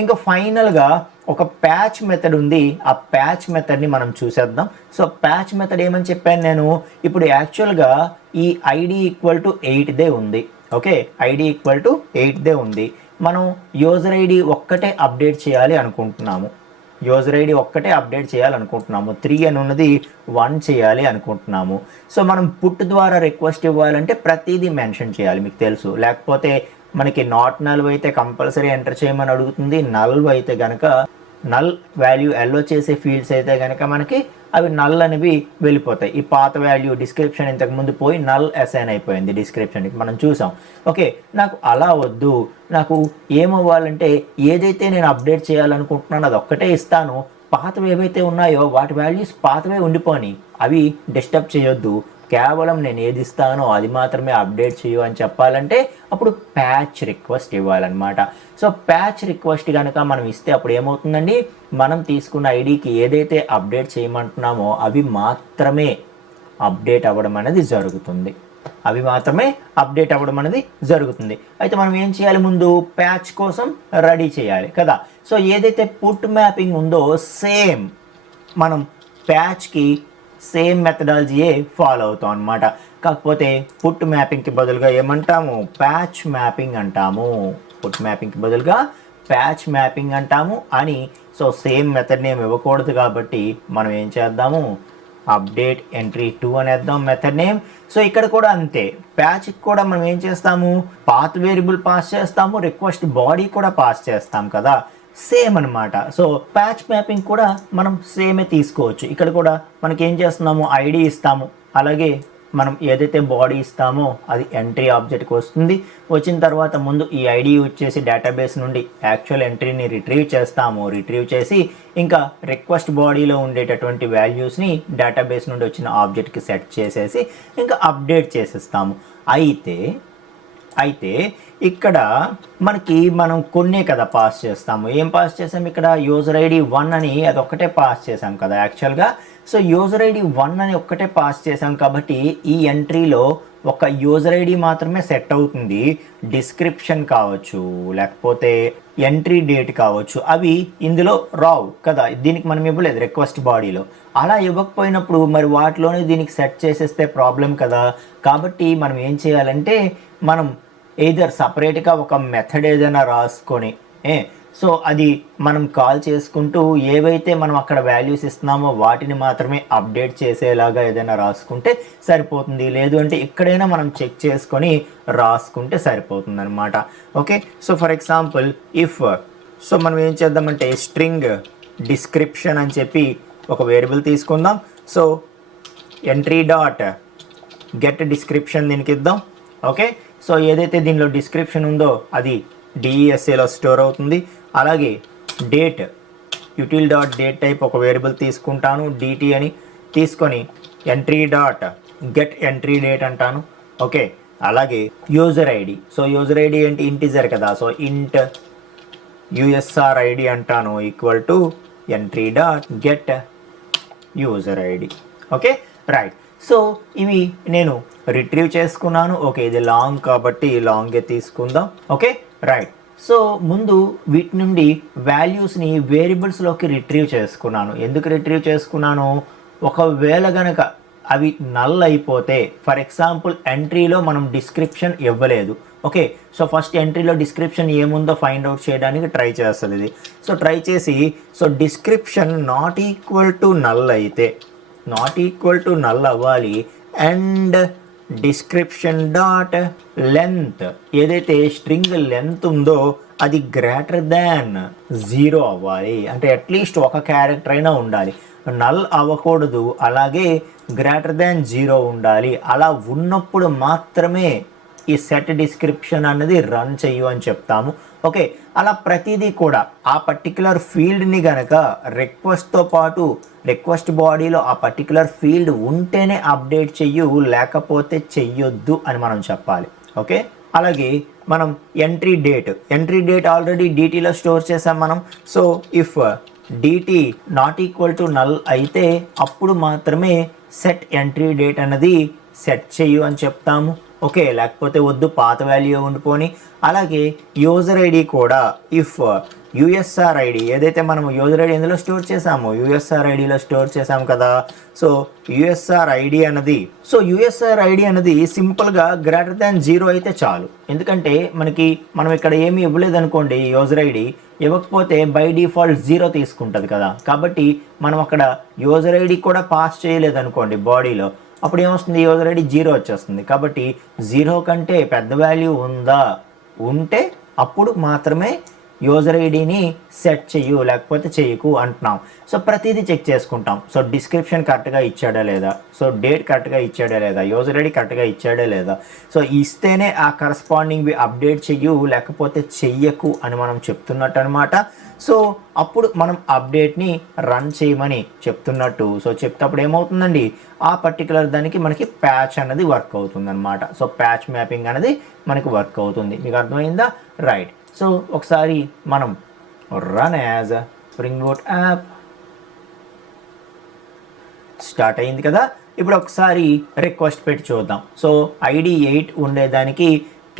ఇంకా ఫైనల్గా ఒక ప్యాచ్ మెథడ్ ఉంది. ఆ ప్యాచ్ మెథడ్ని మనం చూసేద్దాం. సో ప్యాచ్ మెథడ్ ఏమని చెప్పాను నేను, ఇప్పుడు యాక్చువల్గా ఈ ఐడి ఈక్వల్ టు 8దే ఉంది. ఓకే, ఐడి ఈక్వల్ టు 8దే ఉంది. మనం యూజర్ ఐడి ఒక్కటే అప్డేట్ చేయాలి అనుకుంటున్నాము. యూజర్ ఐడి ఒక్కటే అప్డేట్ చేయాలనుకుంటున్నాము. 3 అని ఉన్నది 1 చేయాలి అనుకుంటున్నాము. సో మనం పుట్ ద్వారా రిక్వెస్ట్ ఇవ్వాలంటే ప్రతిదీ మెన్షన్ చేయాలి, మీకు తెలుసు. లేకపోతే మనకి నాట్ నల్ అయితే కంపల్సరీ ఎంటర్ చేయమని అడుగుతుంది. నల్ అయితే కనుక నల్ వాల్యూ ఎల్లో చేసే ఫీల్డ్స్ అయితే కనుక మనకి అవి నల్ అనేవి వెళ్ళిపోతాయి. ఈ పాత వాల్యూ డిస్క్రిప్షన్ ఇంతకుముందు పోయి నల్ అసైన్ అయిపోయింది డిస్క్రిప్షన్కి, మనం చూసాం. ఓకే, నాకు అలా వద్దు. నాకు ఏమవ్వాలంటే ఏదైతే నేను అప్డేట్ చేయాలనుకుంటున్నానో అది ఒక్కటే ఇస్తాను. పాతవి ఏవైతే ఉన్నాయో వాటి వాల్యూస్ పాతవే ఉండిపోని, అవి డిస్టర్బ్ చేయొద్దు. కేవలం నేను ఏది ఇస్తానో అది మాత్రమే అప్డేట్ చేయు అని చెప్పాలంటే అప్పుడు ప్యాచ్ రిక్వెస్ట్ ఇవ్వాలన్నమాట. సో ప్యాచ్ రిక్వెస్ట్ కనుక మనం ఇస్తే అప్పుడు ఏమవుతుందండి, మనం తీసుకున్న ఐడికి ఏదైతే అప్డేట్ చేయమంటున్నామో అవి మాత్రమే అప్డేట్ అవ్వడం అనేది జరుగుతుంది. అయితే మనం ఏం చేయాలి, ముందు ప్యాచ్ కోసం రెడీ చేయాలి కదా. సో ఏదైతే పుట్ మ్యాపింగ్ ఉందో సేమ్ మనం ప్యాచ్కి సేమ్ మెథడాలజీయే ఫాలో అవుతాం అనమాట. కాకపోతే పుట్ మ్యాపింగ్కి బదులుగా ఏమంటాము, ప్యాచ్ మ్యాపింగ్ అంటాము. పుట్ మ్యాపింగ్కి బదులుగా ప్యాచ్ మ్యాపింగ్ అంటాము అని. సో సేమ్ మెథడ్ నేమ్ ఇవ్వకూడదు కాబట్టి మనం ఏం చేద్దాము, అప్డేట్ ఎంట్రీ 2 అనేద్దాం మెథడ్ నేమ్. సో ఇక్కడ కూడా అంతే, ప్యాచ్కి కూడా మనం ఏం చేస్తాము, పాత్ వేరియబుల్ పాస్ చేస్తాము, రిక్వెస్ట్ బాడీ కూడా పాస్ చేస్తాం కదా, సేమ్ అనమాట. సో ప్యాచ్ మ్యాపింగ్ కూడా మనం సేమే తీసుకోవచ్చు. ఇక్కడ కూడా మనకి ఏం చేస్తున్నాము, ఐడి ఇస్తాము, అలాగే మనం ఏదైతే బాడీ ఇస్తామో అది ఎంట్రీ ఆబ్జెక్ట్కి వస్తుంది. వచ్చిన తర్వాత ముందు ఈ ఐడి యూజ్ చేసి డేటాబేస్ నుండి యాక్చువల్ ఎంట్రీని రిట్రీవ్ చేస్తాము. రిట్రీవ్ చేసి ఇంకా రిక్వెస్ట్ బాడీలో ఉండేటటువంటి వాల్యూస్ని డేటాబేస్ నుండి వచ్చిన ఆబ్జెక్ట్కి సెట్ చేసేసి ఇంకా అప్డేట్ చేసేస్తాము. అయితే ఇక్కడ మనం కొన్నే కదా పాస్ చేస్తాము. ఏం పాస్ చేసాము, ఇక్కడ యూజర్ ఐడి 1 అని అది ఒక్కటే పాస్ చేసాం కదా యాక్చువల్గా. సో యూజర్ ఐడి 1 అని ఒక్కటే పాస్ చేసాం కాబట్టి ఈ ఎంట్రీలో ఒక యూజర్ ఐడి మాత్రమే సెట్ అవుతుంది. డిస్క్రిప్షన్ కావచ్చు, లేకపోతే ఎంట్రీ డేట్ కావచ్చు, అవి ఇందులో రావు కదా. దీనికి మనం ఇవ్వలేదు రిక్వెస్ట్ బాడీలో. అలా ఇవ్వకపోయినప్పుడు మరి వాటిలోనే దీనికి సెట్ చేసేస్తే ప్రాబ్లం కదా. కాబట్టి మనం ఏం చేయాలంటే మనం ఎయిదర్ సపరేట్గా ఒక మెథడ్ ఏదైనా రాసుకొని సో అది మనం కాల్ చేసుకుంటూ ఏవైతే మనం అక్కడ వాల్యూస్ ఇస్తున్నామో వాటిని మాత్రమే అప్డేట్ చేసేలాగా ఏదైనా రాసుకుంటే సరిపోతుంది. లేదు అంటే ఇక్కడైనా మనం చెక్ చేసుకొని రాసుకుంటే సరిపోతుంది అనమాట. Okay, so for example so మనం ఏం చేద్దామంటే స్ట్రింగ్ డిస్క్రిప్షన్ అని చెప్పి ఒక వేరియబుల్ తీసుకుందాం. So entry dot get description దీనికి ఇద్దాం. ఓకే, సో ఏదైతే దీనిలో డిస్క్రిప్షన్ ఉందో అది DESAలో స్టోర్ అవుతుంది. అలాగే date util dot date type ఒక వేరియబుల్ తీసుకుంటాను, DT అని తీసుకొని entry dot get entry date అంటాను. ఓకే, అలాగే user ID. So user ID ఏంటి, ఇంటిజర్ కదా. సో ఇంట్ USR ID అంటాను equal to entry dot get user ID. Okay, right. So ఇవి నేను రిట్రీవ్ చేసుకున్నాను. ఓకే, ఇది లాంగ్ కాబట్టి లాంగే తీసుకుందాం. Okay, right. సో ముందు వీటి నుండి వాల్యూస్ని వేరియబుల్స్లోకి రిట్రీవ్ చేసుకున్నాను. ఎందుకు రిట్రీవ్ చేసుకున్నాను, ఒకవేళ గనక అవి నల్ అయిపోతే, ఫర్ ఎగ్జాంపుల్ ఎంట్రీలో మనం డిస్క్రిప్షన్ ఇవ్వలేదు. ఓకే, సో ఫస్ట్ ఎంట్రీలో డిస్క్రిప్షన్ ఏముందో ఫైండ్ అవుట్ చేయడానికి ట్రై చేస్తుంది ఇది. సో ట్రై చేసి so description not equal to null అవ్వాలి. అండ్ డిస్క్రిప్షన్ డాట్ లెంత్, ఏదైతే స్ట్రింగ్ లెంత్ ఉందో అది గ్రేటర్ దాన్ 0 అవ్వాలి. అంటే అట్లీస్ట్ ఒక క్యారెక్టర్ అయినా ఉండాలి, నల్ అవ్వకూడదు. అలాగే గ్రేటర్ దాన్ 0 ఉండాలి. అలా ఉన్నప్పుడు మాత్రమే ఈ సెట్ డిస్క్రిప్షన్ అన్నది రన్ చెయ్యు అని చెప్తాము. ఓకే, అలా ప్రతిదీ కూడా ఆ పర్టికులర్ ఫీల్డ్ని కనుక రిక్వెస్ట్తో పాటు రిక్వెస్ట్ బాడీలో ఆ పర్టికులర్ ఫీల్డ్ ఉంటేనే అప్డేట్ చెయ్యు, లేకపోతే చెయ్యొద్దు అని మనం చెప్పాలి. ఓకే, అలాగే మనం ఎంట్రీ డేట్ ఆల్రెడీ DTలో స్టోర్ చేసాం మనం. So if DT not equal to null అయితే అప్పుడు మాత్రమే సెట్ ఎంట్రీ డేట్ అన్నది సెట్ చెయ్యు అని చెప్తాము. ఓకే, లేకపోతే వద్దు పాత వాల్యూ ఉండిపోని. అలాగే యూజర్ ఐడి కూడా ఇఫ్ యూఎస్ఆర్ ఐడి ఏదైతే మనం యూజర్ ఐడి ఎందులో స్టోర్ చేసాము, యూఎస్ఆర్ ఐడిలో స్టోర్ చేసాము కదా. సో యూఎస్ఆర్ ఐడి అనేది సింపుల్గా గ్రేటర్ దాన్ 0 అయితే చాలు. ఎందుకంటే మనం ఇక్కడ ఏమీ ఇవ్వలేదు అనుకోండి, యూజర్ ఐడి ఇవ్వకపోతే బై డిఫాల్ట్ 0 తీసుకుంటుంది కదా. కాబట్టి మనం అక్కడ యూజర్ ఐడి కూడా పాస్ చేయలేదు అనుకోండి బాడీలో, అప్పుడు ఏమొస్తుంది, యూజర్ ఐడి 0 వచ్చేస్తుంది. కాబట్టి 0 కంటే పెద్ద వాల్యూ ఉంటే అప్పుడు మాత్రమే యూజర్ ఐడిని సెట్ చెయ్యు, లేకపోతే చెయ్యకు అంటున్నాం. సో ప్రతిదీ చెక్ చేసుకుంటాం. సో డిస్క్రిప్షన్ కరెక్ట్గా ఇచ్చాడా లేదా, సో డేట్ కరెక్ట్గా ఇచ్చాడా లేదా, యూజర్ ఐడి కరెక్ట్గా ఇచ్చాడా లేదా. సో ఇస్తేనే ఆ కరస్పాండింగ్ అప్డేట్ చెయ్యు, లేకపోతే చెయ్యకు అని మనం చెప్తున్నట్టు అనమాట. సో అప్పుడు మనం అప్డేట్ని రన్ చేయమని చెప్తున్నట్టు. సో చెప్తేప్పుడు ఏమవుతుందండి, ఆ పర్టికులర్ దానికి మనకి ప్యాచ్ అనేది వర్క్ అవుతుంది అనమాట. సో ప్యాచ్ మ్యాపింగ్ అనేది మనకి వర్క్ అవుతుంది. మీకు అర్థమైందా? రైట్. సో ఒకసారి మనం run as Spring Boot app start అయింది కదా. ఇప్పుడు ఒకసారి రిక్వెస్ట్ పెట్టి చూద్దాం. సో ఐడి 8 ఉండేదానికి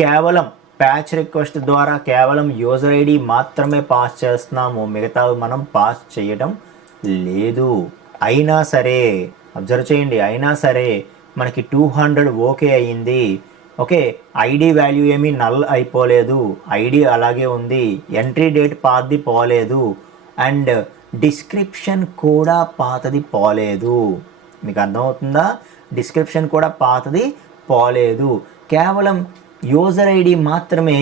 కేవలం ప్యాచ్ రిక్వెస్ట్ ద్వారా కేవలం యూజర్ ఐడి మాత్రమే పాస్ చేస్తున్నాము, మిగతావి మనం పాస్ చేయడం లేదు. అయినా సరే అబ్జర్వ్ చేయండి, అయినా సరే మనకి 200 ఓకే అయ్యింది. ఓకే, ఐడి వాల్యూ ఏమీ నల్ అయిపోలేదు, ఐడి అలాగే ఉంది, ఎంట్రీ డేట్ పాతది పోలేదు, అండ్ డిస్క్రిప్షన్ కూడా పాతది పోలేదు. మీకు అర్థమవుతుందా? డిస్క్రిప్షన్ కూడా పాతది పోలేదు, కేవలం యూజర్ ఐడి మాత్రమే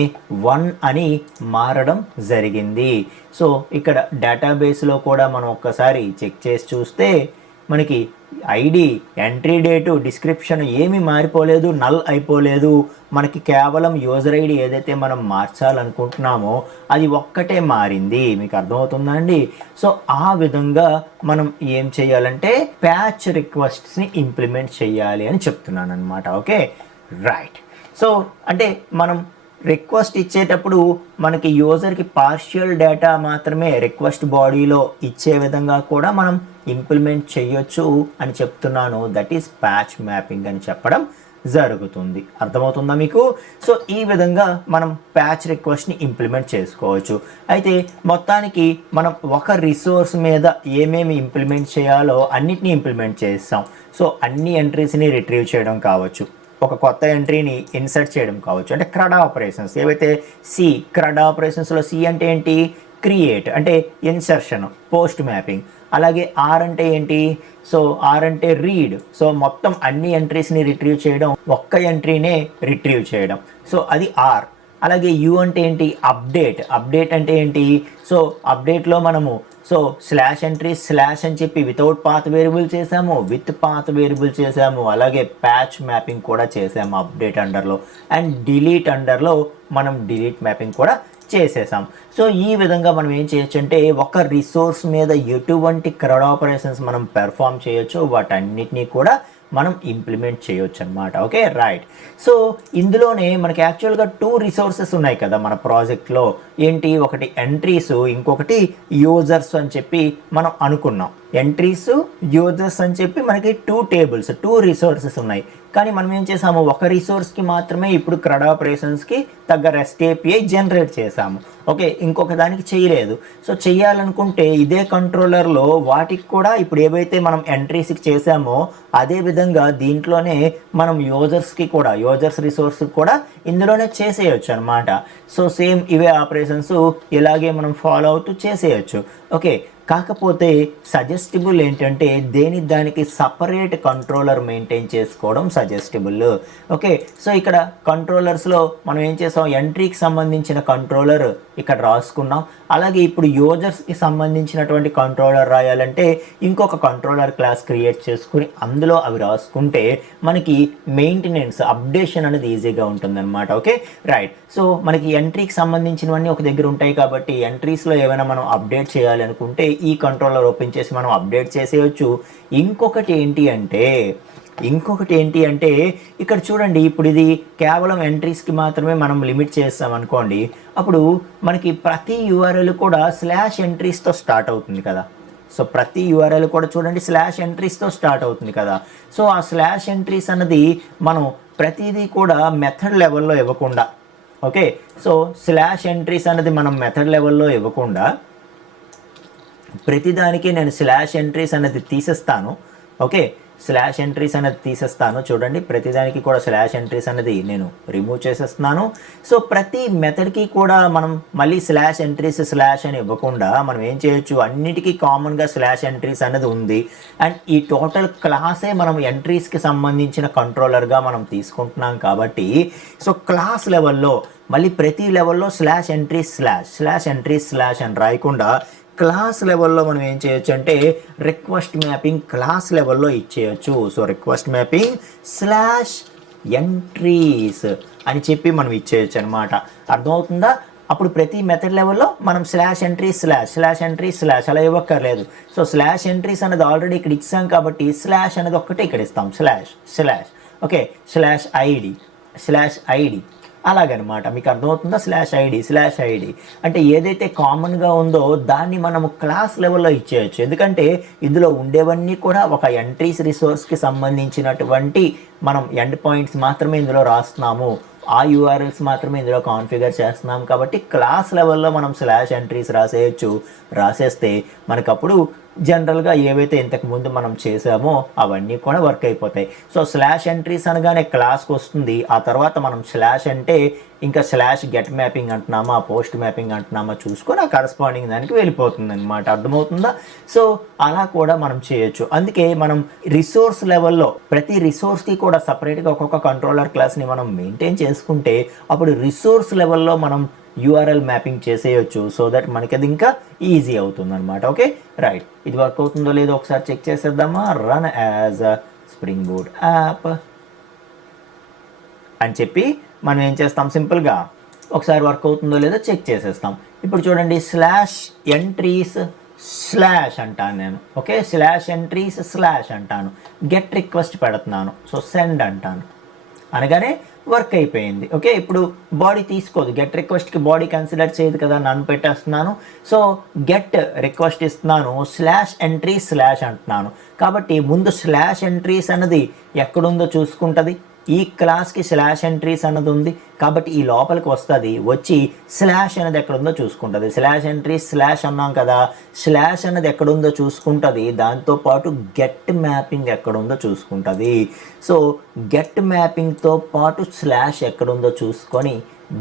1 అని మారడం జరిగింది. సో ఇక్కడ డేటాబేస్లో కూడా మనం ఒక్కసారి చెక్ చేసి చూస్తే మనకి ఐడి, ఎంట్రీ డేటు, డిస్క్రిప్షన్ ఏమీ మారిపోలేదు, నల్ అయిపోలేదు. మనకి కేవలం యూజర్ ఐడి ఏదైతే మనం మార్చాలనుకుంటున్నామో అది ఒక్కటే మారింది. మీకు అర్థమవుతుందా అండి? సో ఆ విధంగా మనం ఏం చేయాలంటే ప్యాచ్ రిక్వెస్ట్స్ని ఇంప్లిమెంట్ చేయాలి అని చెప్తున్నాను అనమాట. Okay, right. సో అంటే మనం రిక్వెస్ట్ ఇచ్చేటప్పుడు మనకి యూజర్కి పార్షియల్ డేటా మాత్రమే రిక్వెస్ట్ బాడీలో ఇచ్చే విధంగా కూడా మనం ఇంప్లిమెంట్ చేయొచ్చు అని చెప్తున్నాను. దట్ ఈస్ ప్యాచ్ మ్యాపింగ్ అని చెప్పడం జరుగుతుంది. అర్థమవుతుందా మీకు? సో ఈ విధంగా మనం ప్యాచ్ రిక్వెస్ట్ని ఇంప్లిమెంట్ చేసుకోవచ్చు. అయితే మొత్తానికి మనం ఒక రిసోర్స్ మీద ఏమేమి ఇంప్లిమెంట్ చేయాలో అన్నిటినీ ఇంప్లిమెంట్ చేస్తాం. సో అన్ని ఎంట్రీస్ని రిట్రీవ్ చేయడం కావచ్చు, ఒక కొత్త ఎంట్రీని ఇన్సర్ట్ చేయడం కావచ్చు, అంటే క్రడ్ ఆపరేషన్స్ ఏవైతే క్రడ్ ఆపరేషన్స్లో సి అంటే ఏంటి, క్రియేట్ అంటే ఇన్సర్షన్, పోస్ట్ మ్యాపింగ్. అలాగే ఆర్ అంటే ఏంటి, సో ఆర్ అంటే రీడ్. సో మొత్తం అన్ని ఎంట్రీస్ని రిట్రీవ్ చేయడం, ఒక్క ఎంట్రీనే రిట్రీవ్ చేయడం, సో అది ఆర్. అలాగే యూ అంటే ఏంటి, అప్డేట్ అంటే ఏంటి, సో అప్డేట్లో మనము స్లాష్ ఎంట్రీ స్లాష్ అని చెప్పి వితౌట్ పాత్ వేరియబుల్ చేసాము, విత్ పాత్ వేరియబుల్ చేసాము. అలాగే ప్యాచ్ మ్యాపింగ్ కూడా చేసాము అప్డేట్ అండర్లో, అండ్ డిలీట్ అండర్లో మనం డిలీట్ మ్యాపింగ్ కూడా చేసేసాం. సో ఈ విధంగా మనం ఏం చేయొచ్చు అంటే ఒక రిసోర్స్ మీద ఎటువంటి క్రడ్ ఆపరేషన్స్ మనం పెర్ఫామ్ చేయొచ్చు, వాటన్నిటినీ కూడా మనం ఇంప్లిమెంట్ చేయొచ్చు అనమాట. Okay, right. సో ఇందులోనే మనకి యాక్చువల్గా 2 రిసోర్సెస్ ఉన్నాయి కదా మన ప్రాజెక్ట్లో. ఏంటి, ఒకటి ఎంట్రీస్, ఇంకొకటి యూజర్స్ అని చెప్పి మనం అనుకున్నాం. ఎంట్రీస్, యూజర్స్ అని చెప్పి మనకి 2 టేబుల్స్, 2 రిసోర్సెస్ ఉన్నాయి. కానీ మనం ఏం చేసాము, ఒక రిసోర్స్కి మాత్రమే ఇప్పుడు క్రడ్ ఆపరేషన్స్కి తగ్గ రెస్ట్ ఏపీఐ జనరేట్ చేసాము. ఓకే, ఇంకొక దానికి చేయలేదు. సో చేయాలనుకుంటే ఇదే కంట్రోలర్లో వాటికి కూడా ఇప్పుడు ఏవైతే మనం ఎంట్రీస్కి చేసామో అదే విధంగా దీంట్లోనే మనం యూజర్స్కి కూడా, యూజర్స్ రిసోర్స్కి కూడా ఇందులోనే చేసేయచ్చు అనమాట. సో సేమ్ ఇవే ఆపరేషన్స్ ఇలాగే మనం ఫాలో అవుతూ చేసేయచ్చు. ఓకే, కాకపోతే సజెస్టిబుల్ ఏంటంటే దానికి సపరేట్ కంట్రోలర్ మెయింటైన్ చేసుకోవడం సజెస్టిబుల్. ఓకే, సో ఇక్కడ కంట్రోలర్స్లో మనం ఏం చేసాం, ఎంట్రీకి సంబంధించిన కంట్రోలర్ ఇక్కడ రాసుకున్నాం. అలాగే ఇప్పుడు యూజర్స్కి సంబంధించినటువంటి కంట్రోలర్ రాయాలంటే ఇంకొక కంట్రోలర్ క్లాస్ క్రియేట్ చేసుకుని అందులో అవి రాసుకుంటే మనకి మెయింటెనెన్స్, అప్డేషన్ అనేది ఈజీగా ఉంటుందన్నమాట. Okay, right. సో మనకి ఎంట్రీకి సంబంధించినవన్నీ ఒక దగ్గర ఉంటాయి కాబట్టి ఎంట్రీస్లో ఏమైనా మనం అప్డేట్ చేయాలి అనుకుంటే ఈ కంట్రోలర్ ఓపెన్ చేసి మనం అప్డేట్ చేసేయచ్చు. ఇంకొకటి ఏంటి అంటే ఇక్కడ చూడండి, ఇప్పుడు ఇది కేవలం ఎంట్రీస్కి మాత్రమే మనం లిమిట్ చేస్తాం అనుకోండి, అప్పుడు మనకి ప్రతి యూఆర్ఎల్ కూడా స్లాష్ ఎంట్రీస్తో స్టార్ట్ అవుతుంది కదా. సో ప్రతి యూఆర్ఎల్ కూడా చూడండి స్లాష్ ఎంట్రీస్తో స్టార్ట్ అవుతుంది కదా. సో ఆ స్లాష్ ఎంట్రీస్ అన్నది మనం ప్రతిదీ కూడా మెథడ్ లెవెల్లో ఇవ్వకుండా, ఓకే, సో స్లాష్ ఎంట్రీస్ అనేది మనం మెథడ్ లెవెల్లో ఇవ్వకుండా ప్రతిదానికి నేను స్లాష్ ఎంట్రీస్ అనేది తీసేస్తాను. ఓకే, స్లాష్ ఎంట్రీస్ అనేది తీసేస్తాను. చూడండి, ప్రతిదానికి కూడా స్లాష్ ఎంట్రీస్ అనేది నేను రిమూవ్ చేసేస్తున్నాను. సో ప్రతి మెథడ్కి కూడా మనం మళ్ళీ స్లాష్ ఎంట్రీస్ స్లాష్ అని ఇవ్వకుండా మనం ఏం చేయొచ్చు, అన్నిటికీ కామన్గా స్లాష్ ఎంట్రీస్ అనేది ఉంది. అండ్ ఈ టోటల్ క్లాసే మనం ఎంట్రీస్కి సంబంధించిన కంట్రోలర్గా మనం తీసుకుంటున్నాం కాబట్టి సో క్లాస్ లెవెల్లో మళ్ళీ ప్రతి లెవెల్లో slash entries slash entries slash అని రాయకుండా క్లాస్ లెవెల్లో మనం ఏం చేయొచ్చు అంటే రిక్వెస్ట్ మ్యాపింగ్ క్లాస్ లెవెల్లో ఇచ్చేయచ్చు. So request mapping slash entries అని చెప్పి మనం ఇచ్చేయచ్చు అనమాట. అర్థమవుతుందా? అప్పుడు ప్రతి మెథడ్ లెవెల్లో మనం slash entries slash entries slash అలా ఇవ్వక్కర్లేదు. సో స్లాష్ ఎంట్రీస్ అనేది ఆల్రెడీ ఇక్కడ ఇచ్చాం కాబట్టి స్లాష్ అనేది ఒక్కటే ఇక్కడ ఇస్తాం, స్లాష్ ఓకే, స్లాష్ ఐడి అలాగనమాట. మీకు అర్థమవుతుందా? స్లాష్ ఐడి అంటే ఏదైతే కామన్గా ఉందో దాన్ని మనము క్లాస్ లెవెల్లో ఇచ్చేయచ్చు. ఎందుకంటే ఇందులో ఉండేవన్నీ కూడా ఒక ఎంట్రీస్ రిసోర్స్కి సంబంధించినటువంటి మనం ఎండ్ పాయింట్స్ మాత్రమే ఇందులో రాస్తున్నాము, ఆ యూఆర్ఎల్స్ మాత్రమే ఇందులో కాన్ఫిగర్ చేస్తున్నాం కాబట్టి క్లాస్ లెవెల్లో మనం స్లాష్ ఎంట్రీస్ రాసేస్తే మనకప్పుడు జనరల్గా ఏవైతే ఇంతకుముందు మనం చేసామో అవన్నీ కూడా వర్క్ అయిపోతాయి. సో స్లాష్ ఎంట్రీస్ అనగానే క్లాస్కి వస్తుంది. ఆ తర్వాత మనం స్లాష్ అంటే ఇంకా స్లాష్ గెట్ మ్యాపింగ్ అంటున్నామా పోస్ట్ మ్యాపింగ్ అంటున్నామా చూసుకొని ఆ కరస్పాండింగ్ దానికి వెళ్ళిపోతుంది అనమాట. అర్థమవుతుందా? సో అలా కూడా మనం చేయొచ్చు. అందుకే మనం రిసోర్స్ లెవెల్లో ప్రతి రిసోర్స్కి కూడా సపరేట్గా ఒక్కొక్క కంట్రోలర్ క్లాస్ని మనం మెయింటైన్ చేసుకుంటే అప్పుడు రిసోర్స్ లెవెల్లో మనం యూఆర్ఎల్ మ్యాపింగ్ చేసేయచ్చు. సో దట్ మనకి అది ఇంకా ఈజీ అవుతుంది అనమాట. Okay, right. ఇది వర్క్ అవుతుందో లేదో ఒకసారి చెక్ చేసేద్దామా. Run as Spring Boot app అని చెప్పి మనం ఏం చేస్తాం, సింపుల్గా ఒకసారి వర్క్ అవుతుందో లేదో చెక్ చేసేస్తాం. ఇప్పుడు చూడండి, స్లాష్ ఎంట్రీస్ స్లాష్ అంటాను నేను. ఓకే, స్లాష్ ఎంట్రీస్ స్లాష్ అంటాను, గెట్ రిక్వెస్ట్ పెడుతున్నాను, సో సెండ్ అంటాను అనగానే వర్క్ అయిపోయింది. ఓకే, ఇప్పుడు బాడీ తీసుకోదు, గెట్ రిక్వెస్ట్కి బాడీ కన్సిడర్ చేయదు కదా, నన్ను పెట్టేస్తున్నాను. సో గెట్ రిక్వెస్ట్ ఇస్తున్నాను, స్లాష్ ఎంట్రీస్ స్లాష్ అంటున్నాను కాబట్టి ముందు స్లాష్ ఎంట్రీస్ అన్నది ఎక్కడుందో చూసుకుంటుంది. ఈ క్లాస్కి స్లాష్ ఎంట్రీస్ అన్నది ఉంది కాబట్టి ఈ లోపలికి వస్తుంది, వచ్చి స్లాష్ అనేది ఎక్కడుందో చూసుకుంటుంది. స్లాష్ ఎంట్రీస్ స్లాష్ అన్నాం కదా, స్లాష్ అనేది ఎక్కడుందో చూసుకుంటుంది. దాంతోపాటు గెట్ మ్యాపింగ్ ఎక్కడుందో చూసుకుంటుంది. సో గెట్ మ్యాపింగ్తో పాటు స్లాష్ ఎక్కడుందో చూసుకొని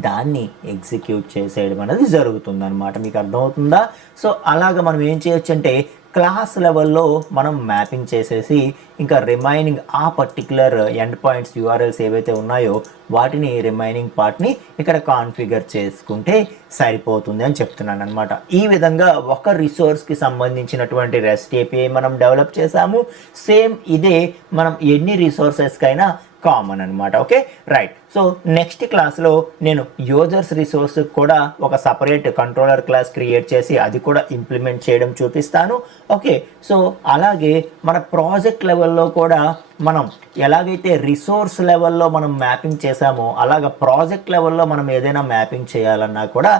దాన్ని ఎగ్జిక్యూట్ చేసేయడం అనేది జరుగుతుంది అనమాట. మీకు అర్థమవుతుందా? సో అలాగ మనం ఏం చేయొచ్చు అంటే క్లాస్ లెవెల్లో మనం మ్యాపింగ్ చేసేసి ఇంకా రిమైనింగ్ ఆ పర్టికులర్ ఎండ్ పాయింట్స్ యూఆర్ఎల్స్ ఏవైతే ఉన్నాయో వాటిని రిమైనింగ్ పార్ట్ని ఇక్కడ కాన్ఫిగర్ చేసుకుంటే సరిపోతుంది అని చెప్తున్నాను అనమాట. ఈ విధంగా ఒక రిసోర్స్కి సంబంధించినటువంటి రెస్ట్ ఏపీఐ మనం డెవలప్ చేసాము. సేమ్ ఇదే మనం ఎన్ని రిసోర్సెస్కైనా కామన్ అనమాట. Okay, right. సో నెక్స్ట్ క్లాస్లో నేను యూజర్స్ రిసోర్స్ కూడా ఒక సపరేట్ కంట్రోలర్ క్లాస్ క్రియేట్ చేసి అది కూడా ఇంప్లిమెంట్ చేయడం చూపిస్తాను. ఓకే, సో అలాగే మన ప్రాజెక్ట్ లెవెల్లో కూడా మనం ఎలాగైతే రిసోర్స్ లెవెల్లో మనం మ్యాపింగ్ చేసామో అలాగ ప్రాజెక్ట్ లెవెల్లో మనం ఏదైనా మ్యాపింగ్ చేయాలన్నా కూడా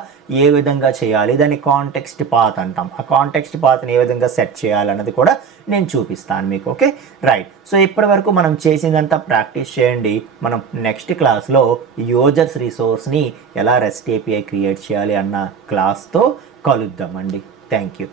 ఏ విధంగా చేయాలి, దాన్ని కాంటెక్స్ట్ పాత్ అంటాం. ఆ కాంటెక్స్ట్ పాత్ని ఏ విధంగా సెట్ చేయాలన్నది కూడా నేను చూపిస్తాను మీకు. Okay, right. సో ఇప్పటి వరకు మనం చేసిందంతా ప్రాక్టీస్ చేయండి. మనం నెక్స్ట్ క్లాస్లో యూజర్స్ రిసోర్స్ని ఎలా రెస్ట్ ఏపీఐ క్రియేట్ చేయాలి అన్న క్లాస్తో కలుద్దామండి. Thank you.